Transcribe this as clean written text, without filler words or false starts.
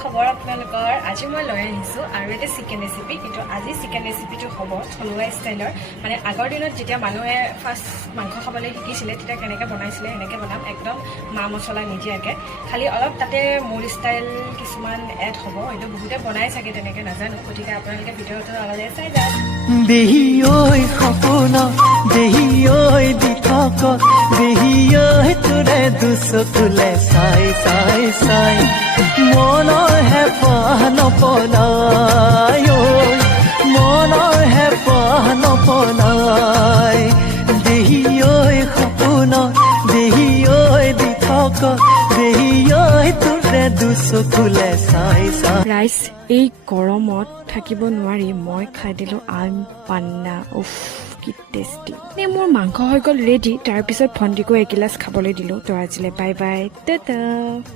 খবৰ আপোনালোকৰ আজি মই লৈ আহিছোঁ আৰু এটা চিকেন ৰেচিপি কিন্তু আজি চিকেন ৰেচিপিটো হ'ব থলুৱা ষ্টাইলৰ মানে আগৰ দিনত যেতিয়া মানুহে ফাৰ্ষ্ট মাংস খাবলৈ শিকিছিলে তেতিয়া কেনেকৈ বনাইছিলে সেনেকৈ বনাম একদম মা মছলা নিদিয়াকৈ খালি অলপ তাতে মোৰ ষ্টাইল কিছুমান এড হ'ব এইটো বহুতে বনাই চাগে তেনেকৈ নাজানো গতিকে আপোনালোকে ভিডিঅ'টো অলপ চাই যাওক দেহি ঐ সপোন দেহি ঐ দিঠক দেহি ঐ তোৰে দুচকুলে চাই চাই চাই মনৰ হেঁপাহ নপলাই ঐ মনৰ হেঁপাহ নপলাই দেহি ঐ সপোন দেহি ঐ দিঠক দেহি ঐ তোৰে দুচকুলে চাই চাই ৰাইচ এই গৰমত থাকিব নোৱাৰি মই খাই দিলোঁ আম পান্না উফ কি টেষ্টি মোৰ মাংস হৈ গ'ল ৰেডি তাৰপিছত ভণ্টিকো এগিলাচ খাবলৈ দিলোঁ তো আজিলৈ বাই বাই টাটা